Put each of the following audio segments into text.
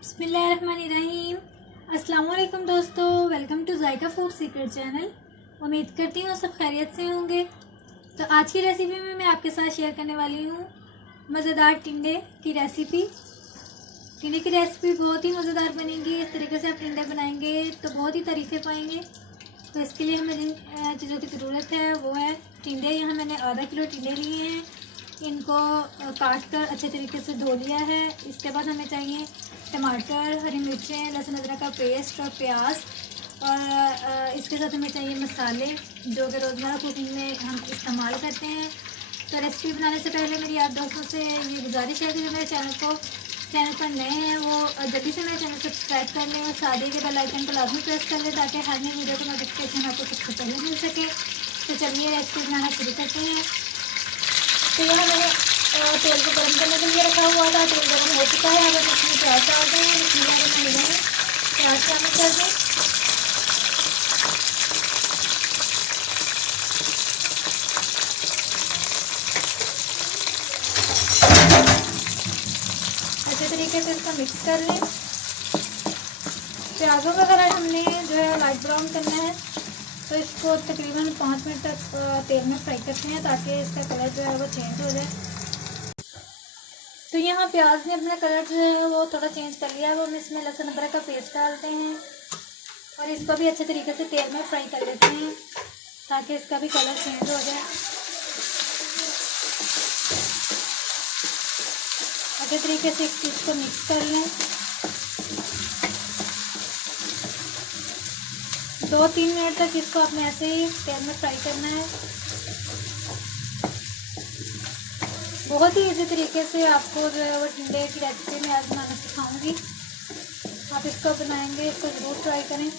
बिस्मिल्लाहिर्रहमानिर्रहीम। अस्सलाम वालेकुम दोस्तों, welcome to Zaika food secret channel. उम्मीद करती हूँ सब खैरियत से होंगे। तो आज की रेसिपी में मैं आपके साथ शेयर करने वाली हूँ मज़ेदार टिंडे की रेसिपी। टिंडे की रेसिपी बहुत ही मज़ेदार बनेगी। इस तरीके से आप टिंडे बनाएंगे तो बहुत ही तारीफ़ें पाएंगे। तो इसके लिए हमें जिन चीज़ों की ज़रूरत है वो है टिंडे। यहाँ मैंने आधा किलो टिंडे लिए हैं। इनको काट कर अच्छे तरीके से धो लिया है। इसके बाद हमें चाहिए टमाटर, हरी मिर्चें, लहसुन अदरक का पेस्ट और प्याज, और इसके साथ हमें चाहिए मसाले जो कि रोज़मर्रा कुकिंग में हम इस्तेमाल करते हैं। तो रेसिपी बनाने से पहले मेरी आप दोस्तों से ये गुजारिश है कि जो मेरे चैनल पर नए हैं वो जल्दी से मेरे चैनल सब्सक्राइब कर लें और साथ ही के बेल आइकन को लाजमी प्रेस कर लें ताकि हर नई वीडियो का नोटिफिकेशन आपको सबसे पहले मिल सके। तो चलिए रेसिपी बनाना शुरू करते हैं। तो यहाँ मैंने तेल को गर्म करने के लिए रखा हुआ था। तेल गर्म हो चुका है। अब हम इसमें प्याज डाल दें। प्याज शामिल कर दें। अच्छे तरीके से इसको मिक्स कर लें। प्याज़ों का कलर हमने जो है लाइट ब्राउन करना है, तो इसको तकरीबन 5 मिनट तक तेल में फ्राई करते हैं ताकि इसका कलर जो है वो चेंज हो जाए। तो यहाँ प्याज ने अपना कलर जो है वो थोड़ा चेंज कर लिया। अब हम इसमें लहसुन अदरक का पेस्ट डालते हैं और इसको भी अच्छे तरीके से तेल में फ्राई कर लेते हैं ताकि इसका भी कलर चेंज हो जाए। अच्छे तरीके से एक चीज़ को मिक्स कर लें। 2-3 मिनट तक इसको अपने ऐसे ही तेल में फ्राई करना है। बहुत ही इजी तरीके से आपको जो है वो टिंडे की रेसिपी मैं आज बनाना सिखाऊंगी। आप इसको बनाएंगे, इसको ज़रूर ट्राई करें।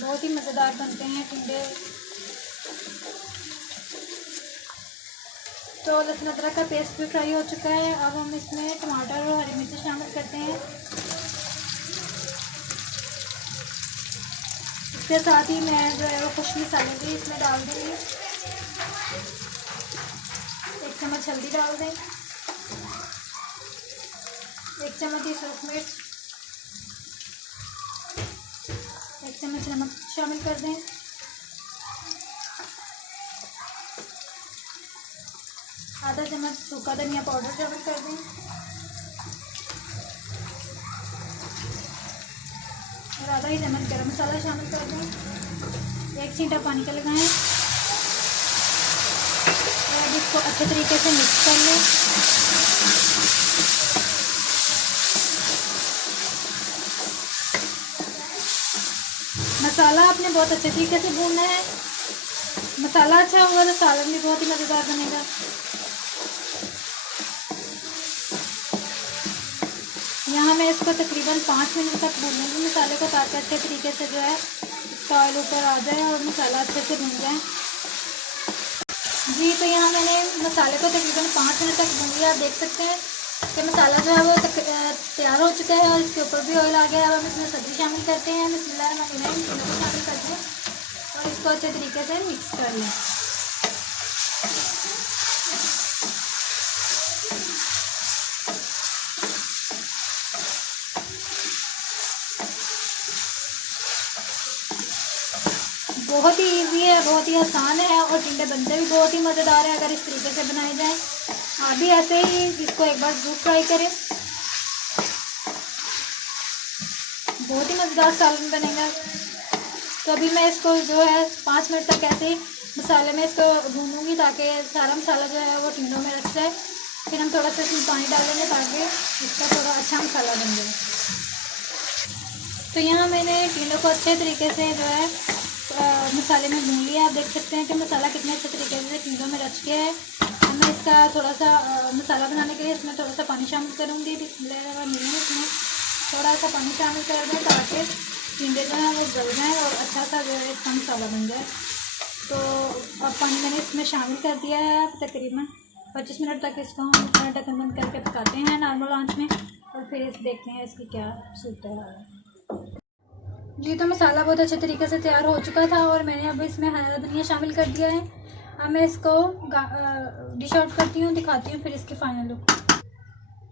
बहुत ही मज़ेदार बनते हैं टिंडे। तो लहसुन अदरक का पेस्ट भी फ्राई हो चुका है। अब हम इसमें टमाटर और हरी मिर्च शामिल करते हैं। इसके साथ ही मैं जो है वो कुछ मसाले भी इसमें डाल दूँगी। 1 चम्मच हल्दी डाल दें, 1 चम्मच सूख मिर्च, 1 चम्मच नमक शामिल कर दें, आधा चम्मच सूखा धनिया पाउडर शामिल कर दें और आधा ही चम्मच गरम मसाला शामिल कर दें। 1 छींटा पानी का लगाएं और इसको अच्छे तरीके से मिक्स कर लें। मसाला आपने बहुत अच्छे तरीके से भूनना है। मसाला अच्छा होगा तो सालन भी बहुत ही मज़ेदार बनेगा। यहाँ मैं इसको तकरीबन 5 मिनट तक भूनूंगी मसाले को ताकि अच्छे तरीके से जो है इसका ऑयल ऊपर आ जाए और मसाला अच्छे से भून जाए। जी, तो यहाँ मैंने मसाले को तकरीबन 5 मिनट तक भून लिया। आप देख सकते हैं कि मसाला जो है वो तैयार हो चुका है और इसके ऊपर भी ऑयल आ गया है। अब हम इसमें सब्ज़ी शामिल करते हैं। बिस्मिल्लाहिर्रहमानिर्रहीम शामिल करते हैं और इसको अच्छे तरीके से मिक्स कर लें। बहुत ही इजी है, बहुत ही आसान है और टिंडे बनते भी बहुत ही मज़ेदार है अगर इस तरीके से बनाए जाएं। आप भी ऐसे ही इसको एक बार ज़रूर ट्राई करें। बहुत ही मज़ेदार सालन बनेगा। तो अभी मैं इसको जो है 5 मिनट तक ऐसे ही मसाले में इसको भूनूंगी ताकि सारा मसाला जो है वो टिंडों में रच जाए। फिर हम थोड़ा सा इसमें पानी डालेंगे ताकि इसका थोड़ा अच्छा मसाला बन जाए। तो यहाँ मैंने टिंडों को अच्छे तरीके से जो है मसाले में भून लिया। आप देख सकते हैं कि मसाला कितने अच्छे तरीके से टिंडों में रच गया है। अब मैं इसका थोड़ा सा मसाला बनाने के लिए इसमें थोड़ा सा पानी शामिल करूँगी। इसमें थोड़ा सा पानी शामिल कर दें ताकि टिंडे जो है वो गल जाएँ और अच्छा सा जो है इसका मसाला बन जाए। तो अब पानी मैंने इसमें शामिल कर दिया है। तकरीबन 25 मिनट तक इसको हम ढक्कन बंद करके पकाते हैं नॉर्मल आंच में और फिर देखते हैं इसकी क्या सूरत है। जी, तो मसाला बहुत अच्छे तरीके से तैयार हो चुका था और मैंने अब इसमें हरा धनिया शामिल कर दिया है। अब मैं इसको डिश आउट करती हूँ, दिखाती हूँ फिर इसकी फाइनल लुक।